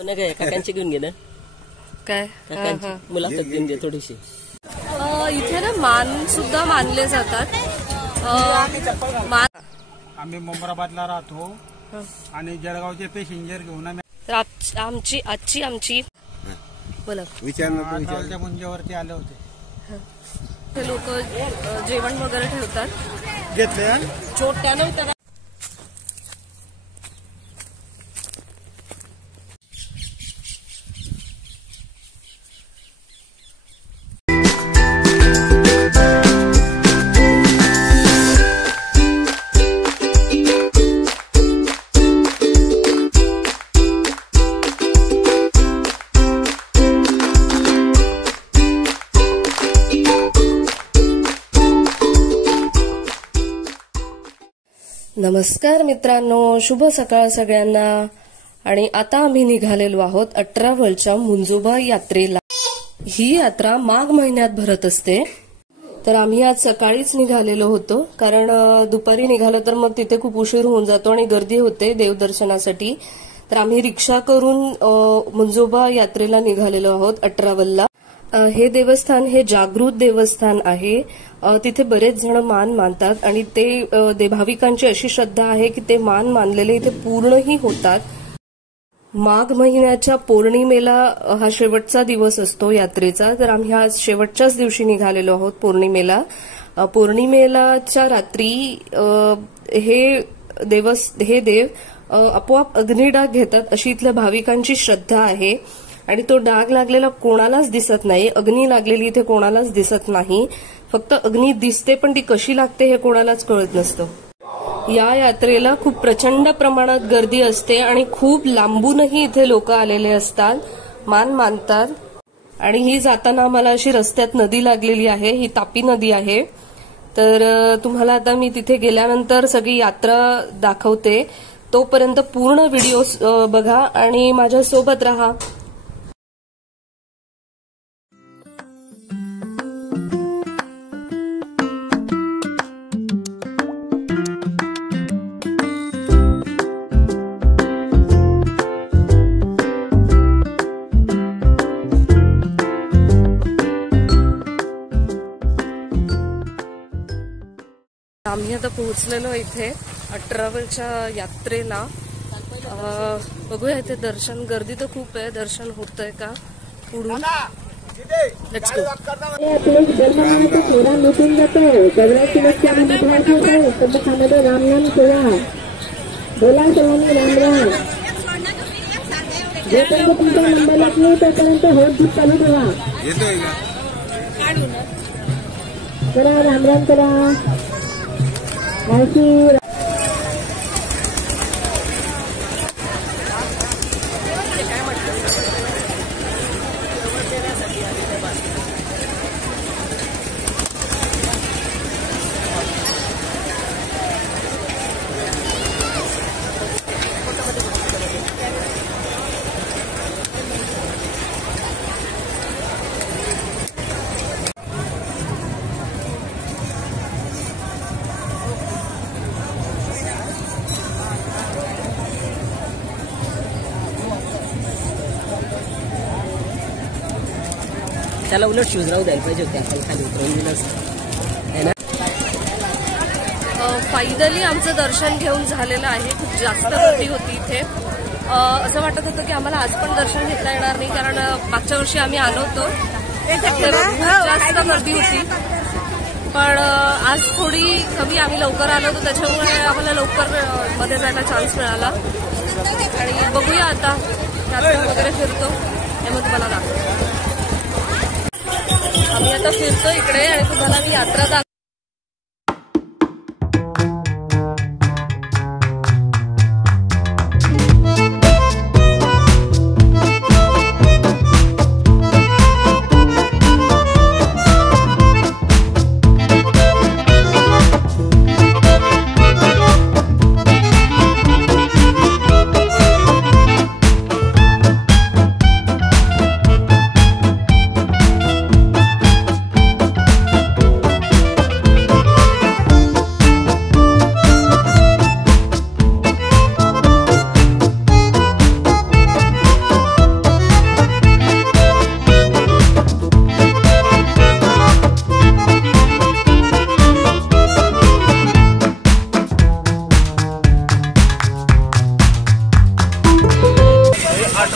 काय काकांची घेऊन घे ना काय मुलाखत घेऊन घे थोडीशी. इथे ना मान सुद्धा मानले जातात. आम्ही मुंबराबादला राहतो आणि जळगावचे पॅसेंजर घेऊन आमची बोला विचारच्या मुंजेवरती आले होते. ते लोक जेवण वगैरे ठेवतात. घेतले छोट्यानं नमस्कार मित्रांनो, शुभ सकाळ सगळ्यांना. आणि आता आम्ही निघालेलो आहोत 18 वर्षच्या मुंजोबा यात्रेला. ही यात्रा माघ महिन्यात भरत असते. तर आम्ही आज सकाळीच निघालेलो होतो, कारण दुपारी निघालो तर मग तिथे खूप उशीर होऊन जातो आणि गर्दी होते देवदर्शनासाठी. तर आम्ही रिक्षा करून मुंजोबा यात्रेला निघालेलो आहोत 18 वल्ला. हे देवस्थान हे जागृत देवस्थान आहे. तिथे बरेच जण मान मानतात आणि ते भाविकांची अशी श्रद्धा आहे की ते मान मानलेले इथे पूर्णही होतात. माघ महिन्याच्या पौर्णिमेला हा शेवटचा दिवस असतो यात्रेचा. तर आम्ही आज शेवटच्याच दिवशी निघालेलो आहोत पौर्णिमेला. पौर्णिमेलाच्या रात्री हे देव आपोआप अग्निडाग घेतात अशी इथल्या भाविकांची श्रद्धा आहे. आणि तो डाग लागलेला कोणालाच दिसत नाही. अग्नी लागलेली इथे कोणालाच दिसत नाही. फक्त अग्नी दिसते, पण ती कशी लागते हे कोणालाच कळत नसतं. या यात्रेला खूप प्रचंड प्रमाणात गर्दी असते आणि खूप लांबूनही इथे लोक आलेले असतात, मान मानतात. आणि ही जाताना आम्हाला अशी रस्त्यात नदी लागलेली आहे. ही तापी नदी आहे. तर तुम्हाला आता मी तिथे गेल्यानंतर सगळी यात्रा दाखवते. तोपर्यंत पूर्ण व्हिडिओ बघा आणि माझ्या सोबत राहा. आम्ही आता पोहोचलेलो इथे 18 वर्षच्या यात्रेला. बघूया इथे दर्शन, गर्दी तर खूप आहे. दर्शन होतंय का पुढून? Let's go. मिटून जातो सगळ्याची राम नाम सोळा बोला सर्वांनी राम राम. जोपर्यंत तुमचा नंबर येत नाही तोपर्यंत होत दूध चालू ठेवा. करा राम राम करा. माहिती त्याला उलट शूज राहू द्यायला पाहिजे होते, आपण खाली उतरवून दिलं असतं. फायनली आमचं दर्शन घेऊन झालेलं आहे. खूप जास्त गर्दी होती इथे. असं वाटत होतं की आम्हाला आज पण दर्शन घेता येणार नाही, कारण मागच्या वर्षी आम्ही आलो होतो जास्त गर्दी होती. पण आज थोडी कमी, आम्ही लवकर आलो होतो त्याच्यामुळे आम्हाला लवकर मध्ये जायला चान्स मिळाला. आणि बघूया आता यात्रा वगैरे फिरतो हे मग तुम्हाला दाखवतो. आम्ही आता फिरतो इकडे आणि तुम्हाला मी यात्रा दाखवतो.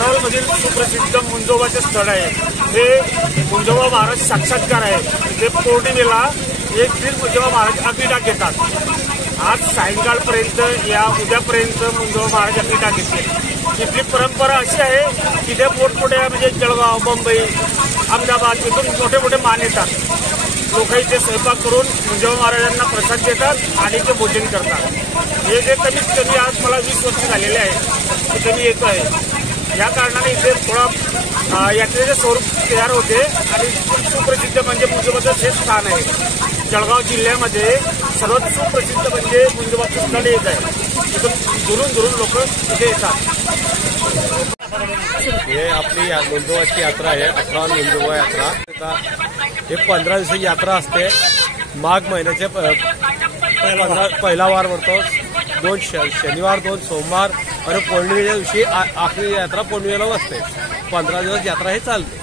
अठरावल मधील सुप्रसिद्ध मुंजोबाचे स्थळ आहे. हे मुंजोबा महाराज साक्षात्कार आहे. ते पौर्णिमेला 1 दीड मुंजोबा महाराज अग्निडाग घेतात. आज सायंकाळपर्यंत या उद्यापर्यंत मुंजोबा महाराज अग्निडाग घेतले. इथली परंपरा अशी आहे की ते मोठमोठ्या म्हणजे जळगाव, मुंबई, अहमदाबाद इथून मोठे मोठे मान येतात. लोक इथे स्वयंपाक करून मुंजोबा महाराजांना प्रसाद देतात आणि ते भोजन करतात. हे जे कमीत कमी आज मला 20 वर्ष झालेले आहे ते मी येतो आहे. या कारणाने इथे थोडा यात्रेचे स्वरूप तयार होते आणि सुप्रसिद्ध म्हणजे मुंजोबाचं हे स्थान आहे. जळगाव जिल्ह्यामध्ये सर्वात सुप्रसिद्ध म्हणजे मुंजोबाचं स्थळ येत आहे. इथून दुरून दुरून लोक इथे येतात. हे आपली मुंजोबाची यात्रा आहे. 18 मुंजोबा यात्रा. हे 15 दिवसाची यात्रा असते. माघ महिन्याचे पहिला वार भरतो. 2 शनिवार, 2 सोमवार आणि पौर्णिमेच्या दिवशी आखरी यात्रा पौर्णिमेला असते. 15 दिवस यात्रा हे चालते.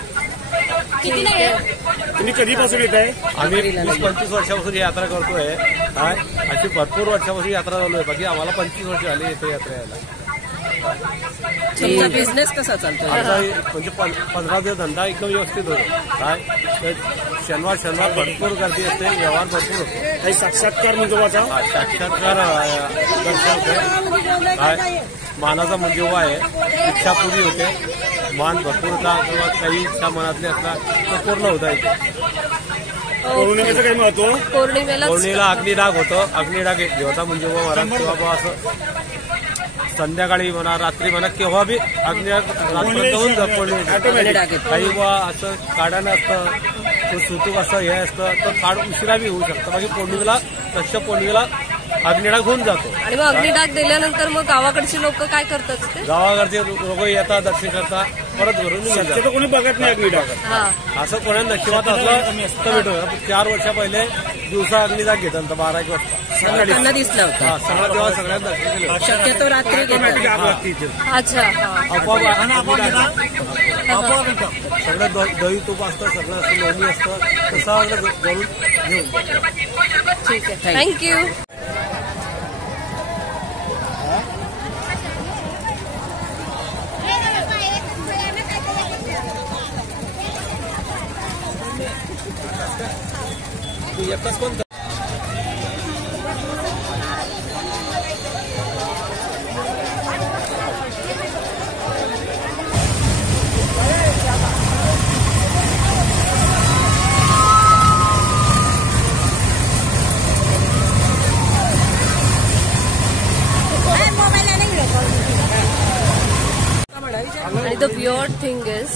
तुम्ही कधीपासून येत आहे? आम्ही 20-25 वर्षापासून ही यात्रा करतोय. अशी भरपूर वर्षापासून यात्रा चालू आहे. बाकी आम्हाला 25 वर्ष झाली येते यात्रा यायला. तुमचा बिझनेस कसा चालतो? म्हणजे 15 दिवस धंदा एकदम व्यवस्थित होतो. शनिवार भरपूर गर्दी असते. व्यवहार भरपूर होतो. काही साक्षात्कार मुंजोबाचा साक्षात्कार दर्शन होते. मानाचा मुंजोबा आहे. इच्छा पुरी होते. मान भरपूर होता किंवा काही इच्छा मनातली असला तर पूर्ण होता इथे. पौर्णिमेचं काही महत्व? पौर्णिमेला अग्निडाग होतं. अग्निडाग घेता मुंजोबा महाराज किंवा असं संध्याकाळी म्हणा, रात्री म्हणा, केव्हा बी अग्निडाग रात्री होऊन जातो. काही बा असं काढायला असतं, सुतूक असं हे असतं तर फार उशिरा बी होऊ शकतं. बाकी पौर्णिमेला अग्निडाग होऊन जातो. आणि मग अग्निडाग दिल्यानंतर मग गावाकडची लोक काय करतात? गावाकडचे लोक येतात, दर्शन करतात, परत घरून शक्यतो कोणी बघत नाही अग्निडाग. असं कोणा नशिबात असलं तर भेटू. 4 वर्षा पहिले दिवसा अग्निडाग घेतात 12-1 वाजता. त्यांना दिसला होता. सगळं तेव्हा सगळ्यांना दर्शन केलं. शक्यतो रात्री अच्छा. सगळं दही तूप असतं, सगळं असतं, लोणी असतं, तसं घरून घेऊन. ठीक आहे, थँक्यू. एकटाच कोण आणि द वियर्ड थिंग इज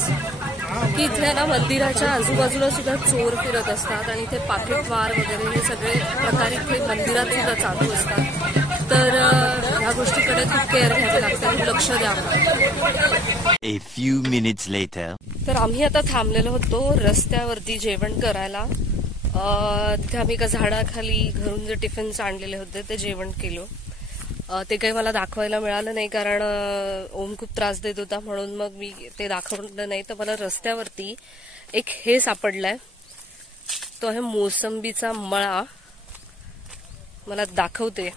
की इथे ना मंदिराच्या आजूबाजूला सुद्धा चोर फिरत असतात आणि इथे पाकिटवार वगैरे हे सगळे प्रकार इथे मंदिरात सुद्धा चालू असतात. तर ह्या गोष्टीकडे खूप केअर घ्यावी लागते आणि लक्ष द्यावं. A few minutes later. तर आम्ही आता थांबलेलो होतो रस्त्यावरती जेवण करायला. तिथे आम्ही एका झाडाखाली घरून जे टिफिन्स आणलेले होते ते जेवण केलं. ते काही मला दाखवायला मिळालं नाही कारण ओम खूप त्रास देत होता म्हणून मग मी ते दाखवलं नाही. तर मला रस्त्यावरती एक हे सापडलाय. तो आहे मोसंबीचा मळा. मला दाखवते.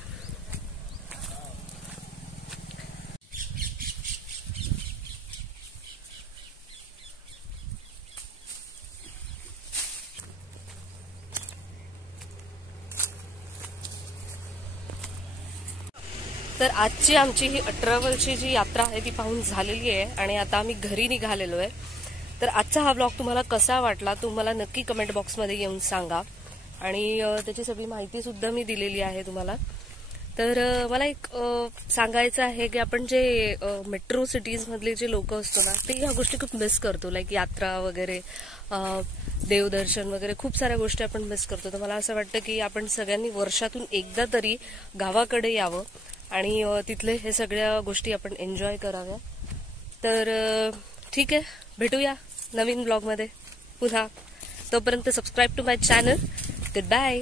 तर आजची आमची ही 18 जी यात्रा आहे ती पाहून झालेली आहे आणि आता आम्ही घरी निघालेलो आहे. तर आजचा हा ब्लॉग तुम्हाला कसा वाटला तुम्हाला नक्की कमेंट बॉक्समध्ये येऊन सांगा. आणि त्याची सगळी माहिती सुद्धा मी दिलेली आहे तुम्हाला. तर मला एक सांगायचं आहे की आपण जे मेट्रो सिटीज मधले जे लोक असतो ना ते ह्या गोष्टी खूप मिस करतो. लाईक यात्रा वगैरे, देवदर्शन वगैरे खूप साऱ्या गोष्टी आपण मिस करतो. तर मला असं वाटतं की आपण सगळ्यांनी वर्षातून एकदा तरी गावाकडे यावं आणि तिथले हे सगळ्या गोष्टी आपण एन्जॉय कराव्या. तर ठीक आहे, भेटूया नवीन ब्लॉगमध्ये पुन्हा. तोपर्यंत subscribe to my channel. Good bye.